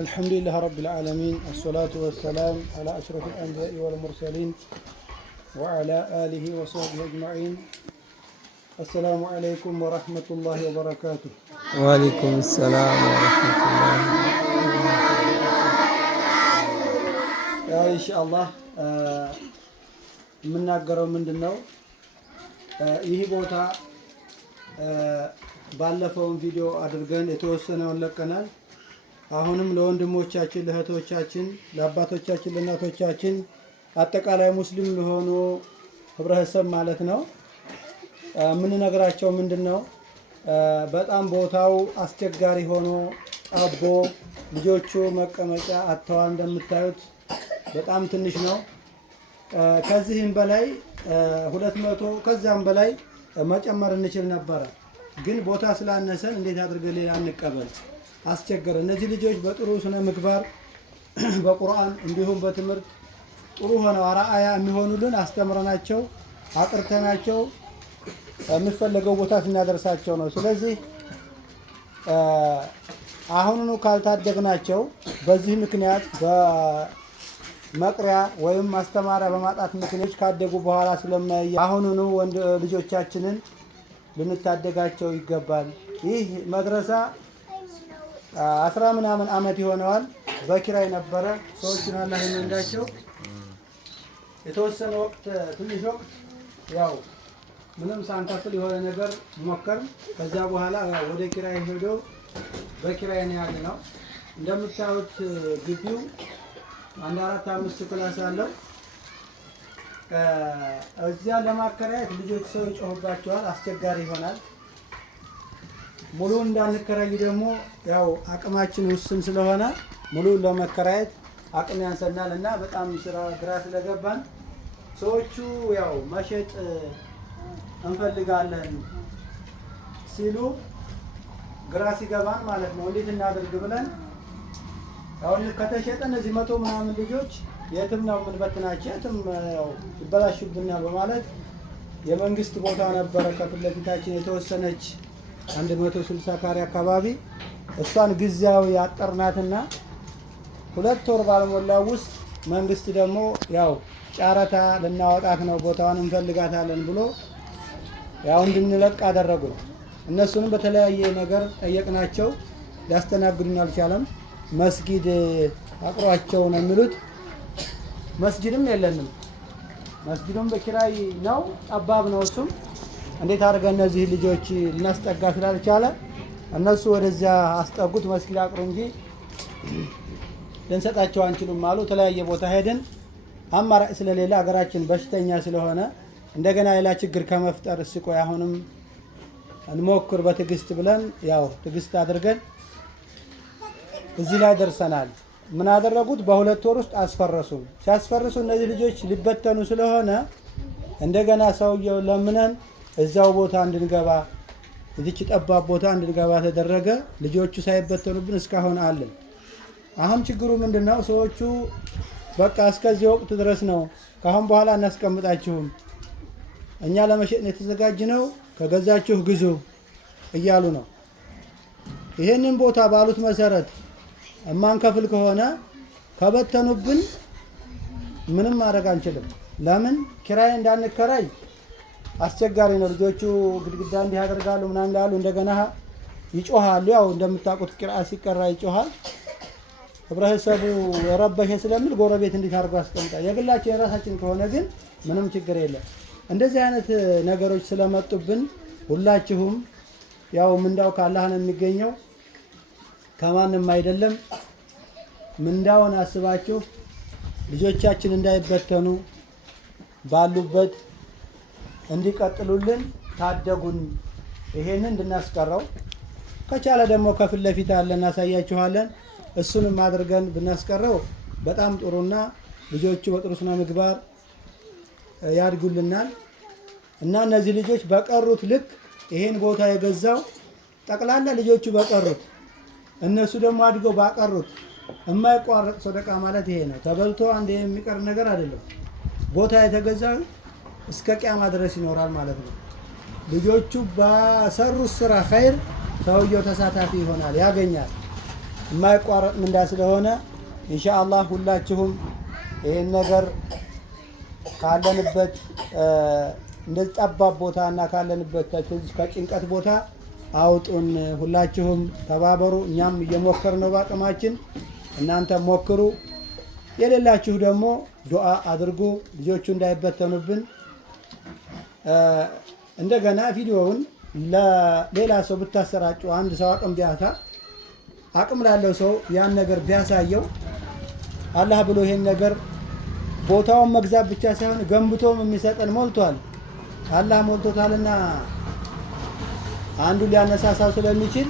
الحمد لله رب العالمين الصلاة والسلام على أشرف الأنبياء والمرسلين وعلى آله وصحبه أجمعين. السلام عليكم ورحمة الله وبركاته. وعليكم السلام ورحمة الله. إن شاء الله የምናገረው ምንድነው ይህ ቦታ ባለፈውን ቪዲዮ አድርገን የተወሰነውን ለቀናል። አሁንም ለወንድሞቻችን፣ ለእህቶቻችን፣ ለአባቶቻችን፣ ለእናቶቻችን አጠቃላይ ሙስሊም ለሆኑ ህብረተሰብ ማለት ነው የምንነግራቸው ምንድነው በጣም ቦታው አስቸጋሪ ሆኖ ጠቦ ልጆቹ መቀመጫ አጥተዋል። እንደምታዩት በጣም ትንሽ ነው። ከዚህም በላይ 200 ከዛም በላይ መጨመር እንችል ነበር፣ ግን ቦታ ስላነሰን እንዴት አድርገን ሌላ እንቀበል አስቸገረ። እነዚህ ልጆች በጥሩ ስነ ምግባር በቁርአን እንዲሁም በትምህርት ጥሩ ሆነው አርአያ የሚሆኑልን አስተምረናቸው አቅርተናቸው የሚፈለገው ቦታ ስናደርሳቸው ነው። ስለዚህ አሁኑኑ ካልታደግናቸው በዚህ ምክንያት በመቅሪያ ወይም ማስተማሪያ በማጣት ምክንያት ካደጉ በኋላ ስለማያየ አሁኑኑ ወንድ ልጆቻችንን ልንታደጋቸው ይገባል። ይህ መድረሳ 10 ምናምን አመት ይሆነዋል። በኪራይ ነበረ። ሰዎችን አላህ ይመንዳቸው። የተወሰነ ወቅት ትንሽ ወቅት ያው ምንም ሳንከፍል የሆነ ነገር ሞከር። ከዛ በኋላ ወደ ኪራይ ሄዶ በኪራይ ነው ያለነው። እንደምታዩት ግቢው 4-5 ክላስ አለው። እዚያ ለማከራየት ልጆች ሰው ይጮህባቸዋል፣ አስቸጋሪ ይሆናል። ሙሉ እንዳንከራይ ደግሞ ያው አቅማችን ውስን ስለሆነ ሙሉ ለመከራየት አቅም ያንሰናል እና በጣም ስራ ግራ ስለገባን ሰዎቹ ያው መሸጥ እንፈልጋለን ሲሉ ግራ ሲገባን ማለት ነው እንዴት እናድርግ ብለን አሁን ከተሸጠ እነዚህ 100 ምናምን ልጆች የትም ነው የምንበትናቸው፣ የትም ያው ይበላሽብናል በማለት የመንግስት ቦታ ነበረ ከፊት ለፊታችን የተወሰነች 160 ካሬ አካባቢ እሷን ጊዜያዊ ያጠርናትና 2 ወር ባልሞላው ውስጥ መንግስት ደግሞ ያው ጨረታ ልናወጣት ነው ቦታውን እንፈልጋታለን ብሎ ያው እንድንለቅ አደረጉ። እነሱንም በተለያየ ነገር ጠየቅናቸው፣ ሊያስተናግዱን አልቻለም። መስጊድ አቅሯቸው ነው የሚሉት። መስጊድም የለንም። መስጊዱም በኪራይ ነው፣ ጠባብ ነው። እሱም እንዴት አድርገን እነዚህ ልጆች ልናስጠጋ ስላልቻለ እነሱ ወደዚያ አስጠጉት። መስጊድ አቅሩ እንጂ ልንሰጣቸው አንችሉም አሉ። ተለያየ ቦታ ሄድን። አማራጭ ስለሌለ ሀገራችን በሽተኛ ስለሆነ እንደገና ሌላ ችግር ከመፍጠር እስቆ አሁንም እንሞክር በትዕግስት ብለን ያው ትዕግስት አድርገን እዚህ ላይ ደርሰናል። ምን አደረጉት? በ2 ወር ውስጥ አስፈረሱ። ሲያስፈርሱ እነዚህ ልጆች ሊበተኑ ስለሆነ እንደገና ሰውየው ለምነን እዛው ቦታ እንድንገባ እዚች ጠባብ ቦታ እንድንገባ ተደረገ። ልጆቹ ሳይበተኑብን እስካሁን አለን። አሁን ችግሩ ምንድነው? ሰዎቹ በቃ እስከዚህ ወቅት ድረስ ነው፣ ካሁን በኋላ እናስቀምጣችሁም፣ እኛ ለመሸጥ የተዘጋጅነው ከገዛችሁ ግዙ እያሉ ነው። ይሄንን ቦታ ባሉት መሰረት እማንከፍል ከሆነ ከበተኑብን ምንም ማድረግ አንችልም። ለምን ኪራይ እንዳንከራይ አስቸጋሪ ነው። ልጆቹ ግድግዳ እንዲህ ያደርጋሉ ምናምን ይላሉ፣ እንደገና ይጮሃሉ። ያው እንደምታውቁት ቂርአት ሲቀራ ይጮሃል። ህብረተሰቡ የረበሸ ስለሚል ጎረቤት እንዴት አድርጎ ያስቀምጣል። የግላችን የራሳችን ከሆነ ግን ምንም ችግር የለም። እንደዚህ አይነት ነገሮች ስለመጡብን ሁላችሁም ያው ምንዳው ከአላህ ነው የሚገኘው፣ ከማንም አይደለም። ምንዳውን አስባችሁ ልጆቻችን እንዳይበተኑ ባሉበት እንዲቀጥሉልን ታደጉን። ይሄንን እንድናስቀረው ከቻለ ደግሞ ከፊት ለፊት አለ እናሳያችኋለን። እሱንም አድርገን ብናስቀረው በጣም ጥሩና ልጆቹ በጥሩ ስነ ምግባር ያድጉልናል እና እነዚህ ልጆች በቀሩት ልክ ይሄን ቦታ የገዛው ጠቅላላ ልጆቹ በቀሩት እነሱ ደግሞ አድገው ባቀሩት የማይቋረጥ ሰደቃ ማለት ይሄ ነው። ተበልቶ አንድ የሚቀር ነገር አይደለም። ቦታ የተገዛው እስከ ቂያማ ድረስ ይኖራል ማለት ነው። ልጆቹ በሰሩት ስራ ኸይር ሰውየው ተሳታፊ ይሆናል፣ ያገኛል። የማይቋረጥ ምንዳ ስለሆነ ኢንሻአላህ ሁላችሁም ይሄን ነገር ካለንበት እንደዚህ ጠባብ ቦታና ካለንበት ከጭንቀት ቦታ አውጡን። ሁላችሁም ተባበሩ። እኛም እየሞከርን ነው በአቅማችን፣ እናንተ ሞክሩ። የሌላችሁ ደግሞ ዱዓ አድርጉ ልጆቹ እንዳይበተኑብን። እንደገና ቪዲዮውን ለሌላ ሰው ብታሰራጩ አንድ ሰው አቅም ላለው ሰው ያን ነገር ቢያሳየው አላህ ብሎ ይሄን ነገር ቦታውን መግዛት ብቻ ሳይሆን ገንብቶም የሚሰጠን ሞልቷል። አላህ ሞልቶታልና አንዱ ሊያነሳሳው ስለሚችል